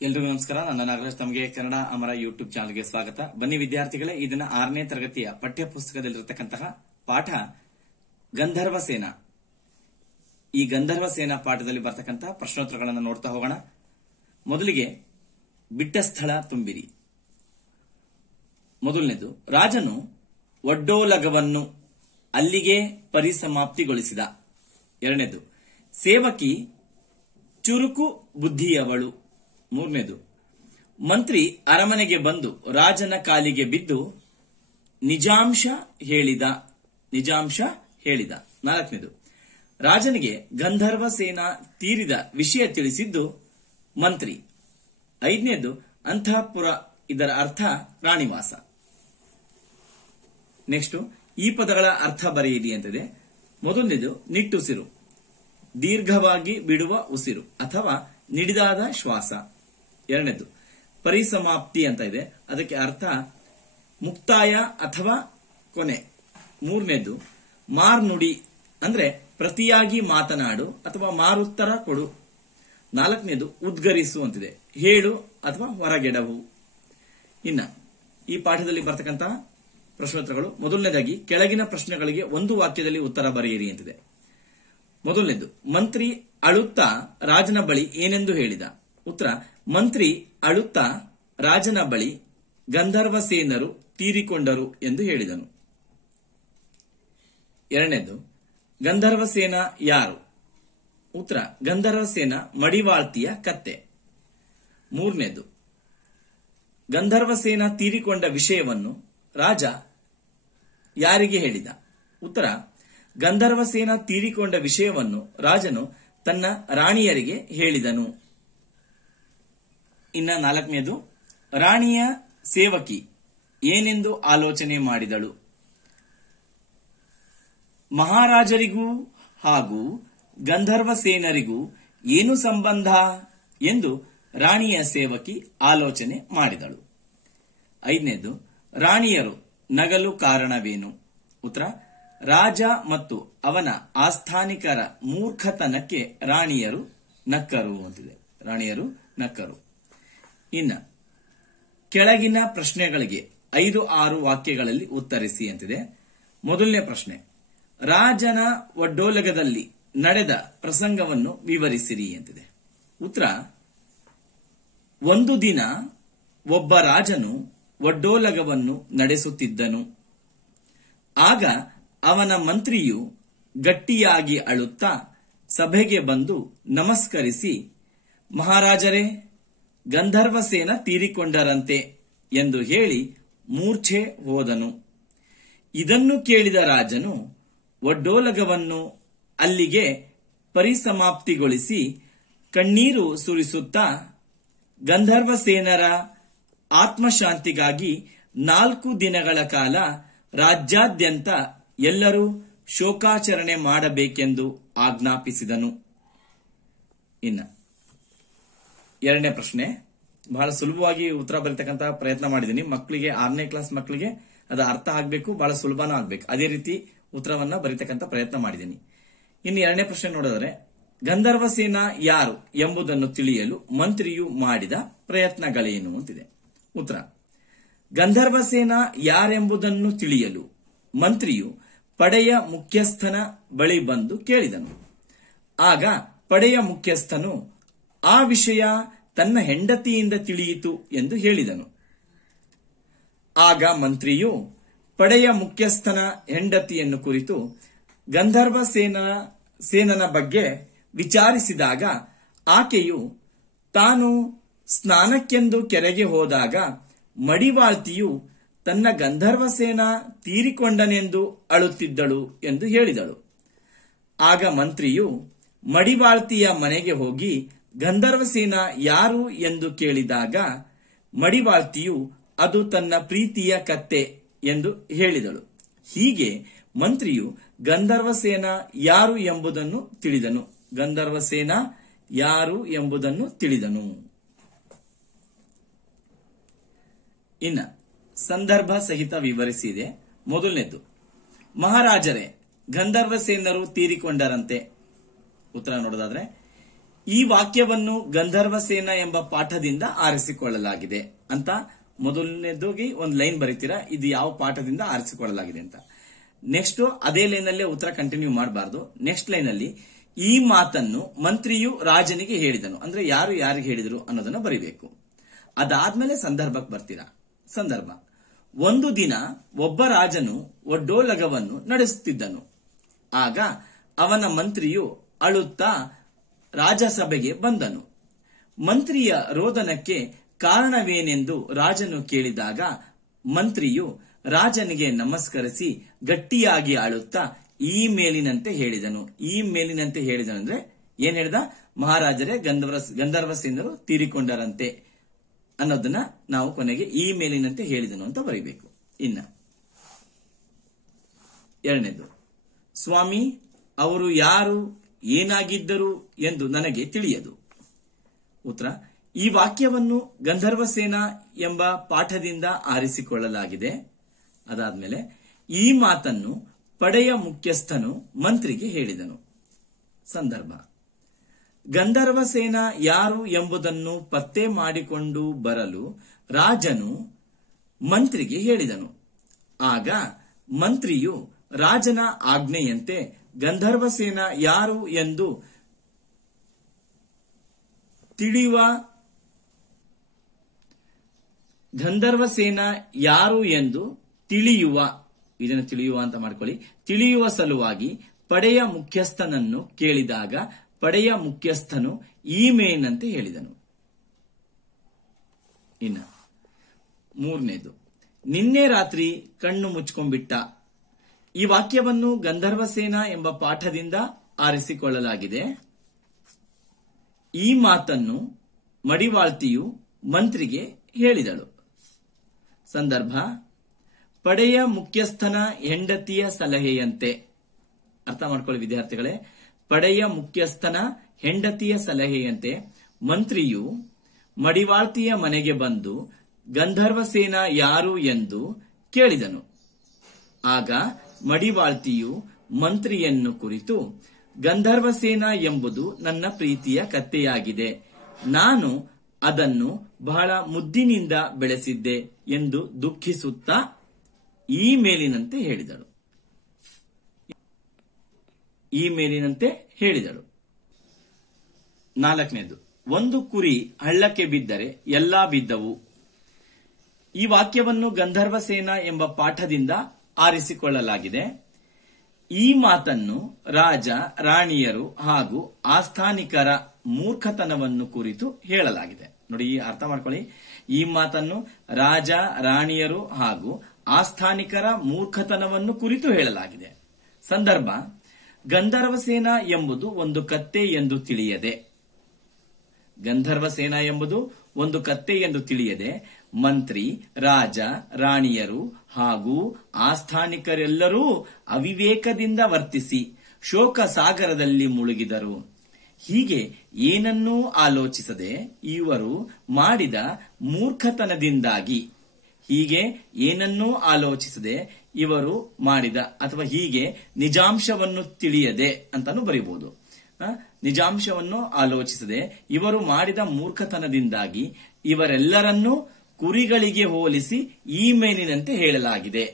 ಎಲ್ರಿಗೂ ನಮಸ್ಕಾರ. ನನ್ನ ನಾಗರಾಜ್. ತಮಗೆ ಕನ್ನಡ ಅಮರ ಯೂಟ್ಯೂಬ್ ಚಾನಲ್ಗೆ ಸ್ವಾಗತ. ಬನ್ನಿ ವಿದ್ಯಾರ್ಥಿಗಳೇ, ಇದನ್ನ 6ನೇ ತರಗತಿಯ ಪಠ್ಯ ಪುಸ್ತಕದಲ್ಲಿರತಕ್ಕಂತಹ ಪಾಠ ಗಂಧರ್ವ ಸೇನಾ. ಈ ಗಂಧರ್ವ ಸೇನಾ ಪಾಠದಲ್ಲಿ ಬರ್ತಕ್ಕಂತಹ ಪ್ರಶ್ನೋತ್ತರಗಳನ್ನು ನೋಡ್ತಾ ಹೋಗೋಣ. ಮೊದಲಿಗೆ ಬಿಟ್ಟ ಸ್ಥಳ ತುಂಬಿರಿ. ಮೊದಲನೇದು, ರಾಜನು ಒಡ್ಡೋಲಗವನ್ನು ಅಲ್ಲಿಗೆ ಪರಿಸಮಾಪ್ತಿಗೊಳಿಸಿದ. ಎರಡನೇದು, ಸೇವಕಿ ಚುರುಕು ಬುದ್ಧಿಯವಳು. ಮೂರನೇದು, ಮಂತ್ರಿ ಅರಮನೆಗೆ ಬಂದು ರಾಜನ ಕಾಲಿಗೆ ಬಿದ್ದು ನಿಜಾಂಶ ಹೇಳಿದ. ನಾಲ್ಕನೇದು, ರಾಜನಿಗೆ ಗಂಧರ್ವ ಸೇನಾ ತೀರಿದ ವಿಷಯ ತಿಳಿಸಿದ್ದು ಮಂತ್ರಿ. ಐದನೇದು, ಅಂತಃಪುರ, ಇದರ ಅರ್ಥ ರಾಣಿವಾಸ. ನೆಕ್ಸ್ಟ್, ಈ ಪದಗಳ ಅರ್ಥ ಬರೆಯಿರಿ ಅಂತಿದೆ. ಮೊದಲನೇದು, ನಿಟ್ಟುಸಿರು, ದೀರ್ಘವಾಗಿ ಬಿಡುವ ಉಸಿರು ಅಥವಾ ನಿಡಿದಾದ ಶ್ವಾಸ. ಎರಡನೇದು, ಪರಿಸಮಾಪ್ತಿ ಅಂತ ಇದೆ, ಅದಕ್ಕೆ ಅರ್ಥ ಮುಕ್ತಾಯ ಅಥವಾ ಕೊನೆ. ಮೂರನೇದು, ಮಾರ್ನುಡಿ ಅಂದ್ರೆ ಪ್ರತಿಯಾಗಿ ಮಾತನಾಡು ಅಥವಾ ಮಾರುತ್ತರ ಕೊಡು. ನಾಲ್ಕನೇದು, ಉದ್ಗರಿಸು ಅಂತಿದೆ, ಹೇಳು ಅಥವಾ ಹೊರಗೆಡವು. ಇನ್ನ ಈ ಪಾಠದಲ್ಲಿ ಬರ್ತಕ್ಕಂತಹ ಪ್ರಶ್ನೋತ್ತರಗಳು. ಮೊದಲನೇದಾಗಿ, ಕೆಳಗಿನ ಪ್ರಶ್ನೆಗಳಿಗೆ ಒಂದು ವಾಕ್ಯದಲ್ಲಿ ಉತ್ತರ ಬರೆಯಿರಿ ಅಂತಿದೆ. ಮೊದಲನೇದು, ಮಂತ್ರಿ ಅಳುತ್ತಾ ರಾಜನ ಬಳಿ ಏನೆಂದು ಹೇಳಿದ? ಉತ್ತರ, ಮಂತ್ರಿ ಅಳುತ್ತಾ ರಾಜನ ಬಳಿ ಗಂಧರ್ವ ಸೇನರು ತೀರಿಕೊಂಡರು ಎಂದು ಹೇಳಿದನು. ಎರಡನೇದು, ಗಂಧರ್ವ ಸೇನಾ ಯಾರು? ಉತ್ತರ, ಗಂಧರ್ವ ಸೇನಾ ಮಡಿವಾಳ್ತಿಯ ಕತ್ತೆ. ಮೂರನೇದು, ಗಂಧರ್ವ ಸೇನಾ ತೀರಿಕೊಂಡ ವಿಷಯವನ್ನು ರಾಜ ಯಾರಿಗೆ ಹೇಳಿದ? ಉತ್ತರ, ಗಂಧರ್ವ ಸೇನಾ ತೀರಿಕೊಂಡ ವಿಷಯವನ್ನು ರಾಜನು ತನ್ನ ರಾಣಿಯರಿಗೆ ಹೇಳಿದನು. ಇನ್ನ ನಾಲ್ಕನೇದು, ರಾಣಿಯ ಸೇವಕಿ ಏನೆಂದು ಆಲೋಚನೆ ಮಾಡಿದಳು? ಮಹಾರಾಜರಿಗೂ ಹಾಗೂ ಗಂಧರ್ವ ಸೇನರಿಗೂ ಏನು ಸಂಬಂಧ ಎಂದು ರಾಣಿಯ ಸೇವಕಿ ಆಲೋಚನೆ ಮಾಡಿದಳು. ಐದನೇದು, ರಾಣಿಯರು ನಗಲು ಕಾರಣವೇನು? ಉತ್ತರ, ರಾಜ ಮತ್ತು ಅವನ ಆಸ್ಥಾನಿಕರ ಮೂರ್ಖತನಕ್ಕೆ ರಾಣಿಯರು ನಕ್ಕರು ಅಂತಿದೆ. ರಾಣಿಯರು ನಕ್ಕರು. ಇನ್ನ ಕೆಳಗಿನ ಪ್ರಶ್ನೆಗಳಿಗೆ 5-6 ವಾಕ್ಯಗಳಲ್ಲಿ ಉತ್ತರಿಸಿ ಅಂತಿದೆ. ಮೊದಲನೇ ಪ್ರಶ್ನೆ, ರಾಜನ ಒಡ್ಡೋಲಗದಲ್ಲಿ ನಡೆದ ಪ್ರಸಂಗವನ್ನು ವಿವರಿಸಿರಿ ಅಂತಿದೆ. ಉತ್ತರ, ಒಂದು ದಿನ ಒಬ್ಬ ರಾಜನು ಒಡ್ಡೋಲಗವನ್ನು ನಡೆಸುತ್ತಿದ್ದನು. ಆಗ ಅವನ ಮಂತ್ರಿಯು ಗಟ್ಟಿಯಾಗಿ ಅಳುತ್ತಾ ಸಭೆಗೆ ಬಂದು ನಮಸ್ಕರಿಸಿ, ಮಹಾರಾಜರೇ, ಗಂಧರ್ವ ಸೇನ ತೀರಿಕೊಂಡರಂತೆ ಎಂದು ಹೇಳಿ ಮೂರ್ಛೆ ಹೋದನು. ಇದನ್ನು ಕೇಳಿದ ರಾಜನು ಒಡ್ಡೋಲಗವನ್ನು ಅಲ್ಲಿಗೆ ಪರಿಸಮಾಪ್ತಿಗೊಳಿಸಿ ಕಣ್ಣೀರು ಸುರಿಸುತ್ತಾ, ಗಂಧರ್ವ ಸೇನರ ಆತ್ಮಶಾಂತಿಗಾಗಿ 4 ದಿನಗಳ ಕಾಲ ರಾಜ್ಯಾದ್ಯಂತ ಎಲ್ಲರೂ ಶೋಕಾಚರಣೆ ಮಾಡಬೇಕೆಂದು ಆಜ್ಞಾಪಿಸಿದನು. ಇನ್ನು ಎರಡನೇ ಪ್ರಶ್ನೆ, ಬಹಳ ಸುಲಭವಾಗಿ ಉತ್ತರ ಬರೀತಕ್ಕಂತಹ ಪ್ರಯತ್ನ ಮಾಡಿದ್ದೀನಿ. ಮಕ್ಕಳಿಗೆ 6ನೇ ಕ್ಲಾಸ್ ಮಕ್ಕಳಿಗೆ ಅದು ಅರ್ಥ ಆಗಬೇಕು, ಬಹಳ ಸುಲಭನೂ ಆಗ್ಬೇಕು. ಅದೇ ರೀತಿ ಉತ್ತರವನ್ನ ಬರೀತಕ್ಕಂಥ ಪ್ರಯತ್ನ ಮಾಡಿದ್ದೀನಿ. ಇನ್ನು ಎರಡನೇ ಪ್ರಶ್ನೆ ನೋಡಿದರೆ, ಗಂಧರ್ವ ಸೇನಾ ಯಾರು ಎಂಬುದನ್ನು ತಿಳಿಯಲು ಮಂತ್ರಿಯು ಮಾಡಿದ ಪ್ರಯತ್ನಗಳೇನು ಅಂತಿದೆ. ಉತ್ತರ, ಗಂಧರ್ವ ಸೇನಾ ಯಾರೆಂಬುದನ್ನು ತಿಳಿಯಲು ಮಂತ್ರಿಯು ಪಡೆಯ ಮುಖ್ಯಸ್ಥನ ಬಳಿ ಬಂದು ಕೇಳಿದನು. ಆಗ ಪಡೆಯ ಮುಖ್ಯಸ್ಥನು ಆ ವಿಷಯ ತನ್ನ ಹೆಂಡತಿಯಿಂದ ತಿಳಿಯಿತು ಎಂದು ಹೇಳಿದನು. ಆಗ ಮಂತ್ರಿಯು ಪಡೆಯ ಮುಖ್ಯಸ್ಥನ ಹೆಂಡತಿಯನ್ನು ಕುರಿತು ಗಂಧರ್ವ ಸೇನನ ಬಗ್ಗೆ ವಿಚಾರಿಸಿದಾಗ, ಆಕೆಯು ತಾನು ಸ್ನಾನಕ್ಕೆಂದು ಕೆರೆಗೆ ಹೋದಾಗ ಮಡಿವಾಳ್ತಿಯು ತನ್ನ ಗಂಧರ್ವ ಸೇನಾ ತೀರಿಕೊಂಡನೆಂದು ಅಳುತ್ತಿದ್ದಳು ಎಂದು ಹೇಳಿದಳು. ಆಗ ಮಂತ್ರಿಯು ಮಡಿವಾಳ್ತಿಯ ಮನೆಗೆ ಹೋಗಿ ಗಂಧರ್ವ ಸೇನಾ ಯಾರು ಎಂದು ಕೇಳಿದಾಗ, ಮಡಿವಾಳ್ತಿಯು ಅದು ತನ್ನ ಪ್ರೀತಿಯ ಕತ್ತೆ ಎಂದು ಹೇಳಿದಳು. ಹೀಗೆ ಮಂತ್ರಿಯು ಗಂಧರ್ವ ಸೇನಾ ಯಾರು ಎಂಬುದನ್ನು ತಿಳಿದನು. ಗಂಧರ್ವ ಸೇನಾ ಯಾರು ಎಂಬುದನ್ನು ತಿಳಿದನು. ಇನ್ನ ಸಂದರ್ಭ ಸಹಿತ ವಿವರಿಸಿದೆ. ಮೊದಲನೇದು, ಮಹಾರಾಜರೇ, ಗಂಧರ್ವ ಸೇನರು ತೀರಿಕೊಂಡರಂತೆ. ಉತ್ತರ ನೋಡೋದಾದ್ರೆ, ಈ ವಾಕ್ಯವನ್ನು ಗಂಧರ್ವಸೇನ ಎಂಬ ಪಾಠದಿಂದ ಆರಿಸಿಕೊಳ್ಳಲಾಗಿದೆ ಅಂತ ಮೊದಲನೇದಾಗಿ ಒಂದು ಲೈನ್ ಬರೀತೀರಾ, ಇದು ಯಾವ ಪಾಠದಿಂದ ಆರಿಸಿಕೊಳ್ಳಲಾಗಿದೆ ಅಂತ. ನೆಕ್ಸ್ಟ್ ಅದೇ ಲೈನ್ ಅಲ್ಲೇ ಉತ್ತರ ಕಂಟಿನ್ಯೂ ಮಾಡಬಾರ್ದು. ನೆಕ್ಸ್ಟ್ ಲೈನ್ ಅಲ್ಲಿ ಈ ಮಾತನ್ನು ಮಂತ್ರಿಯು ರಾಜನಿಗೆ ಹೇಳಿದನು, ಅಂದ್ರೆ ಯಾರು ಯಾರಿಗೆ ಹೇಳಿದರು ಅನ್ನೋದನ್ನ ಬರೀಬೇಕು. ಅದಾದ್ಮೇಲೆ ಸಂದರ್ಭಕ್ಕೆ ಬರ್ತೀರಾ. ಸಂದರ್ಭ: ಒಂದು ದಿನ ಒಬ್ಬ ರಾಜನು ಒಡ್ಡೋಲಗವನ್ನು ನಡೆಸುತ್ತಿದ್ದನು. ಆಗ ಅವನ ಮಂತ್ರಿಯು ಅಳುತ್ತಾ ರಾಜಸಭೆಗೆ ಬಂದನು. ಮಂತ್ರಿಯ ರೋದನಕ್ಕೆ ಕಾರಣವೇನೆಂದು ರಾಜನು ಕೇಳಿದಾಗ ಮಂತ್ರಿಯು ರಾಜನಿಗೆ ನಮಸ್ಕರಿಸಿ ಗಟ್ಟಿಯಾಗಿ ಅಳುತ್ತಾ ಈ ಮೇಲಿನಂತೆ ಹೇಳಿದನು. ಈ ಮೇಲಿನಂತೆ ಹೇಳಿದನು ಅಂದ್ರೆ ಏನ್ ಹೇಳ್ದ? ಮಹಾರಾಜರೇ, ಗಂಧರ್ವಸೇನರು ತೀರಿಕೊಂಡರಂತೆ ಅನ್ನೋದನ್ನ ನಾವು ಕೊನೆಗೆ ಈ ಮೇಲಿನಂತೆ ಹೇಳಿದನು ಅಂತ ಬರೀಬೇಕು. ಇನ್ನ ಎರಡನೇದು: ಸ್ವಾಮಿ, ಅವರು ಯಾರು, ಏನಾಗಿದ್ದರು ಎಂದು ನನಗೆ ತಿಳಿಯದು. ಉತ್ತರ: ಈ ವಾಕ್ಯವನ್ನು ಗಂಧರ್ವಸೇನ ಎಂಬ ಪಾಠದಿಂದ ಆರಿಸಿಕೊಳ್ಳಲಾಗಿದೆ. ಅದಾದ್ಮೇಲೆ ಈ ಮಾತನ್ನು ಪಡೆಯ ಮುಖ್ಯಸ್ಥನು ಮಂತ್ರಿಗೆ ಹೇಳಿದನು. ಸಂದರ್ಭ: ಗಂಧರ್ವಸೇನ ಯಾರು ಎಂಬುದನ್ನು ಪತ್ತೆ ಮಾಡಿಕೊಂಡು ಬರಲು ರಾಜನು ಮಂತ್ರಿಗೆ ಹೇಳಿದನು. ಆಗ ಮಂತ್ರಿಯು ರಾಜನ ಆಜ್ಞೆಯಂತೆ ಗಂಧರ್ವಸೇನ ಯಾರು ಎಂದು ತಿಳಿಯುವ ಅಂತ ಮಾಡ್ಕೊಳ್ಳಿ, ತಿಳಿಯುವ ಸಲುವಾಗಿ ಪಡೆಯ ಮುಖ್ಯಸ್ಥನನ್ನು ಕೇಳಿದಾಗ ಪಡೆಯ ಮುಖ್ಯಸ್ಥನು ಈ ಮೇಲಿನಂತೆ ಹೇಳಿದನು. ಇನ್ನು ಮೂರನೇದು: ನಿನ್ನೆ ರಾತ್ರಿ ಕಣ್ಣು ಮುಚ್ಕೊಂಡ್ಬಿಟ್ಟ. ಈ ವಾಕ್ಯವನ್ನು ಗಂಧರ್ವಸೇನ ಎಂಬ ಪಾಠದಿಂದ ಆರಿಸಿಕೊಳ್ಳಲಾಗಿದೆ. ಈ ಮಾತನ್ನು ಮಡಿವಾಳ್ತಿಯು ಮಂತ್ರಿಗೆ ಹೇಳಿದಳು. ಸಂದರ್ಭ: ಪಡೆಯ ಮುಖ್ಯಸ್ಥನ ಹೆಂಡತಿಯ ಸಲಹೆಯಂತೆ. ಅರ್ಥ ಮಾಡ್ಕೊಳ್ಳಿ ವಿದ್ಯಾರ್ಥಿಗಳೇ. ಪಡೆಯ ಮುಖ್ಯಸ್ಥನ ಹೆಂಡತಿಯ ಸಲಹೆಯಂತೆ ಮಂತ್ರಿಯು ಮಡಿವಾಳ್ತಿಯ ಮನೆಗೆ ಬಂದು ಗಂಧರ್ವಸೇನ ಯಾರು ಎಂದು ಕೇಳಿದನು. ಆಗ ಮಡಿವಾಳ್ತಿಯು ಮಂತ್ರಿಯನ್ನು ಕುರಿತು, ಗಂಧರ್ವಸೇನ ಎಂಬುದು ನನ್ನ ಪ್ರೀತಿಯ ಕತ್ತೆಯಾಗಿದೆ. ನಾನು ಅದನ್ನು ಬಹಳ ಮುದ್ದಿನಿಂದ ಬೆಳೆಸಿದ್ದೆ ಎಂದು ದುಃಖಿಸುತ್ತಾ ಈ ಮೇಲಿನಂತೆ ಹೇಳಿದಳು. ನಾಲ್ಕನೇದು: ಒಂದು ಕುರಿ ಹಳ್ಳಕ್ಕೆ ಬಿದ್ದರೆ ಎಲ್ಲಾ ಬಿದ್ದವು. ಈ ವಾಕ್ಯವನ್ನು ಗಂಧರ್ವಸೇನ ಎಂಬ ಪಾಠದಿಂದ ಆರಿಸಿಕೊಳ್ಳಲಾಗಿದೆ. ಈ ಮಾತನ್ನು ರಾಜ, ರಾಣಿಯರು ಹಾಗೂ ಆಸ್ಥಾನಿಕರ ಮೂರ್ಖತನವನ್ನು ಕುರಿತು ಹೇಳಲಾಗಿದೆ. ನೋಡಿ, ಅರ್ಥ ಮಾಡ್ಕೊಳ್ಳಿ. ಈ ಮಾತನ್ನು ರಾಜ, ರಾಣಿಯರು ಹಾಗೂ ಆಸ್ಥಾನಿಕರ ಮೂರ್ಖತನವನ್ನು ಕುರಿತು ಹೇಳಲಾಗಿದೆ. ಸಂದರ್ಭ: ಗಂಧರ್ವಸೇನ ಎಂಬುದು ಒಂದು ಕತ್ತೆ ಎಂದು ತಿಳಿಯದೆ. ಗಂಧರ್ವಸೇನ ಎಂಬುದು ಒಂದು ಕತ್ತೆ ಎಂದು ತಿಳಿಯದೆ ಮಂತ್ರಿ, ರಾಜ, ರಾಣಿಯರು ಹಾಗೂ ಆಸ್ಥಾನಿಕರೆಲ್ಲರೂ ಅವಿವೇಕದಿಂದ ವರ್ತಿಸಿ ಶೋಕ ಸಾಗರದಲ್ಲಿ ಮುಳುಗಿದರು. ಹೀಗೆ ಏನನ್ನೂ ಆಲೋಚಿಸದೆ ಇವರು ಮಾಡಿದ ಮೂರ್ಖತನದಿಂದಾಗಿ ಹೀಗೆ ನಿಜಾಂಶವನ್ನು ತಿಳಿಯದೆ ಅಂತಾನು ಬರೀಬಹುದು. ನಿಜಾಂಶವನ್ನು ಆಲೋಚಿಸದೆ ಇವರು ಮಾಡಿದ ಮೂರ್ಖತನದಿಂದಾಗಿ ಇವರೆಲ್ಲರನ್ನೂ ಕುರಿಗಳಿಗೆ ಹೋಲಿಸಿ ಈ ಮೇಲಿನಂತೆ ಹೇಳಲಾಗಿದೆ.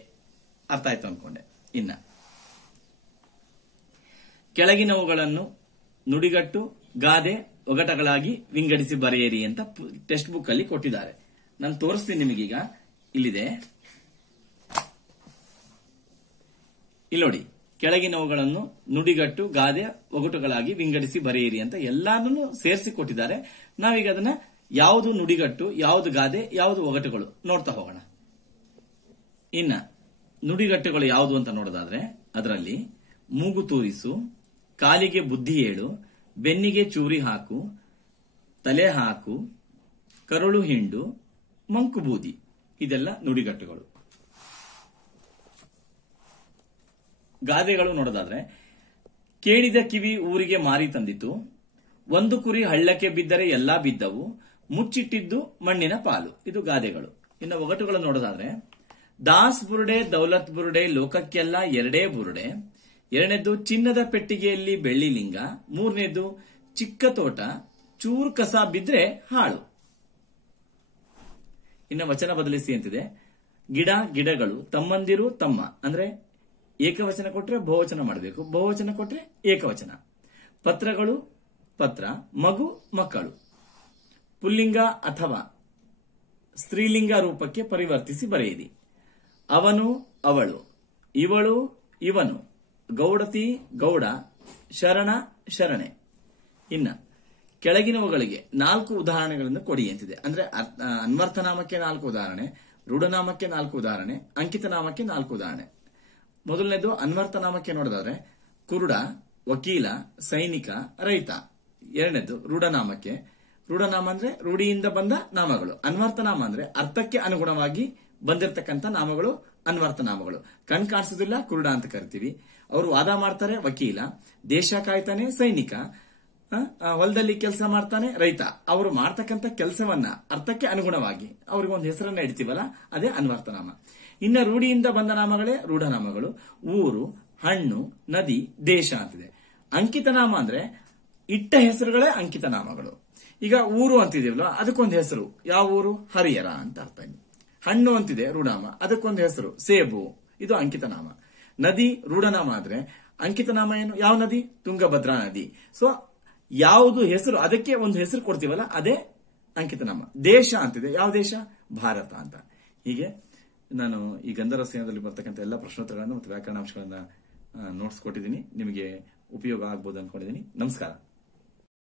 ಅರ್ಥ ಆಯ್ತು ಅನ್ಕೊಂಡೆ. ಇನ್ನ ಕೆಳಗಿನವುಗಳನ್ನು ನುಡಿಗಟ್ಟು, ಗಾದೆ, ಒಗಟಗಳಾಗಿ ವಿಂಗಡಿಸಿ ಬರೆಯಿರಿ ಅಂತ ಟೆಕ್ಸ್ಟ್ ಬುಕ್ ಅಲ್ಲಿ ಕೊಟ್ಟಿದ್ದಾರೆ. ನಾನು ತೋರಿಸ್ತೀನಿ ನಿಮಗೀಗ. ಇಲ್ಲಿದೆ, ಇಲ್ಲಿ ನೋಡಿ. ಕೆಳಗಿನವುಗಳನ್ನು ನುಡಿಗಟ್ಟು, ಗಾದೆ, ಒಗಟುಗಳಾಗಿ ವಿಂಗಡಿಸಿ ಬರೆಯಿರಿ ಅಂತ ಎಲ್ಲಾನು ಸೇರಿಸಿ ಕೊಟ್ಟಿದ್ದಾರೆ. ನಾವೀಗ ಅದನ್ನ ಯಾವುದು ನುಡಿಗಟ್ಟು, ಯಾವುದು ಗಾದೆ, ಯಾವುದು ಒಗಟುಗಳು ನೋಡ್ತಾ ಹೋಗೋಣ. ಇನ್ನ ನುಡಿಗಟ್ಟುಗಳು ಯಾವುದು ಅಂತ ನೋಡೋದಾದ್ರೆ ಅದರಲ್ಲಿ ಮೂಗು ತೂರಿಸು, ಕಾಲಿಗೆ ಬುದ್ಧಿ ಹೇಳು, ಬೆನ್ನಿಗೆ ಚೂರಿ ಹಾಕು, ತಲೆ ಹಾಕು, ಕರುಳು ಹಿಂಡು, ಮಂಕು ಬೂದಿ, ಇದೆಲ್ಲ ನುಡಿಗಟ್ಟುಗಳು. ಗಾದೆಗಳು ನೋಡೋದಾದ್ರೆ ಕೇಳಿದ ಕಿವಿ ಊರಿಗೆ ಮಾರಿ ತಂದಿತು, ಒಂದು ಕುರಿ ಹಳ್ಳಕ್ಕೆ ಬಿದ್ದರೆ ಎಲ್ಲಾ ಬಿದ್ದವು, ಮುಚ್ಚಿಟ್ಟಿದ್ದು ಮಣ್ಣಿನ ಪಾಲು, ಇದು ಗಾದೆಗಳು. ಇನ್ನು ಒಗಟುಗಳು ನೋಡೋದಾದ್ರೆ ದಾಸ್ ಬುರುಡೆ ದೌಲತ್ ಬುರುಡೆ ಲೋಕಕ್ಕೆಲ್ಲ ಎರಡೇ ಬುರುಡೆ, ಎರಡನೇದ್ದು ಚಿನ್ನದ ಪೆಟ್ಟಿಗೆಯಲ್ಲಿ ಬೆಳ್ಳಿ ಲಿಂಗ, ಮೂರನೇದ್ದು ಚಿಕ್ಕ ತೋಟ ಚೂರು ಕಸ ಬಿದ್ರೆ ಹಾಳು. ಇನ್ನ ವಚನ ಬದಲಿಸಿ ಅಂತಿದೆ. ಗಿಡ ಗಿಡಗಳು ತಮ್ಮಂದಿರು ತಮ್ಮ ಅಂದ್ರೆ ಏಕವಚನ ಕೊಟ್ರೆ ಬಹುವಚನ ಮಾಡಬೇಕು, ಬಹುವಚನ ಕೊಟ್ರೆ ಏಕವಚನ. ಪತ್ರಗಳು ಪತ್ರ, ಮಗು ಮಕ್ಕಳು. ಪುಲ್ಲಿಂಗ ಅಥವಾ ಸ್ತ್ರೀಲಿಂಗ ರೂಪಕ್ಕೆ ಪರಿವರ್ತಿಸಿ ಬರೆಯಿರಿ. ಅವನು ಅವಳು, ಇವಳು ಇವನು, ಗೌಡತಿ ಗೌಡ, ಶರಣ ಶರಣೆ. ಇನ್ನ ಕೆಳಗಿನವುಗಳಿಗೆ 4 ಉದಾಹರಣೆಗಳನ್ನು ಕೊಡಿ ಅಂತಿದೆ. ಅಂದ್ರೆ ಅನ್ವರ್ಥನಾಮಕ್ಕೆ 4 ಉದಾಹರಣೆ, ರೂಢನಾಮಕ್ಕೆ 4 ಉದಾಹರಣೆ, ಅಂಕಿತ ನಾಮಕ್ಕೆ 4 ಉದಾಹರಣೆ. ಮೊದಲನೇದು ಅನ್ವರ್ಥನಾಮಕ್ಕೆ ನೋಡಿದ್ರೆ ಕುರುಡ, ವಕೀಲ, ಸೈನಿಕ, ರೈತ. ಎರಡನೇದು ರೂಢನಾಮಕ್ಕೆ. ರೂಢನಾಮ ಅಂದ್ರೆ ರೂಢಿಯಿಂದ ಬಂದ ನಾಮಗಳು. ಅನ್ವರ್ಥನಾಮ ಅಂದ್ರೆ ಅರ್ಥಕ್ಕೆ ಅನುಗುಣವಾಗಿ ಬಂದಿರತಕ್ಕಂಥ ನಾಮಗಳು ಅನ್ವರ್ಥನಾಮಗಳು. ಕಣ್ ಕಾಣಿಸೋದಿಲ್ಲ ಕುರುಡ ಅಂತ ಕರಿತೀವಿ. ಅವರು ವಾದ ಮಾಡ್ತಾರೆ ವಕೀಲ, ದೇಶ ಕಾಯ್ತಾನೆ ಸೈನಿಕ, ಹೊಲದಲ್ಲಿ ಕೆಲಸ ಮಾಡ್ತಾನೆ ರೈತ. ಅವರು ಮಾಡ್ತಕ್ಕಂಥ ಕೆಲಸವನ್ನ ಅರ್ಥಕ್ಕೆ ಅನುಗುಣವಾಗಿ ಅವ್ರಿಗೊಂದು ಹೆಸರನ್ನ ಇಡ್ತೀವಲ್ಲ, ಅದೇ ಅನ್ವರ್ಥನಾಮ. ಇನ್ನ ರೂಢಿಯಿಂದ ಬಂದ ನಾಮಗಳೇ ರೂಢನಾಮಗಳು. ಊರು, ಹಣ್ಣು, ನದಿ, ದೇಶ ಅಂತಿದೆ. ಅಂಕಿತ ನಾಮ ಅಂದ್ರೆ ಇಟ್ಟ ಹೆಸರುಗಳೇ ಅಂಕಿತ ನಾಮಗಳು. ಈಗ ಊರು ಅಂತಿದೀವಲ್ಲ, ಅದಕ್ಕೊಂದು ಹೆಸರು. ಯಾವ ಊರು? ಹರಿಹರ ಅಂತ ಅರ್ಥ. ಹಣ್ಣು ಅಂತಿದೆ ರೂಢನಾಮ, ಅದಕ್ಕೊಂದು ಹೆಸರು ಸೇಬು, ಇದು ಅಂಕಿತ ನಾಮ. ನದಿ ರೂಢನಾಮ ಆದ್ರೆ ಅಂಕಿತ ನಾಮ ಏನು? ಯಾವ ನದಿ? ತುಂಗಭದ್ರಾ ನದಿ. ಸೊ ಯಾವುದು ಹೆಸರು ಅದಕ್ಕೆ ಒಂದು ಹೆಸರು ಕೊಡ್ತೀವಲ್ಲ, ಅದೇ ಅಂಕಿತ ನಾಮ. ದೇಶ ಅಂತಿದೆ. ಯಾವ ದೇಶ? ಭಾರತ ಅಂತ. ಹೀಗೆ ನಾನು ಈ ಗಂಧರ್ವ ಸೇನಾದಲ್ಲಿ ಬರ್ತಕ್ಕಂಥ ಎಲ್ಲ ಪ್ರಶ್ನೋತ್ತರಗಳನ್ನು ಮತ್ತು ವ್ಯಾಕರಣಾಂಶಗಳನ್ನ ನೋಟ್ಸ್ ಕೊಟ್ಟಿದ್ದೀನಿ. ನಿಮಗೆ ಉಪಯೋಗ ಆಗ್ಬೋದು ಅನ್ಕೊಂಡಿದ್ದೀನಿ. ನಮಸ್ಕಾರ.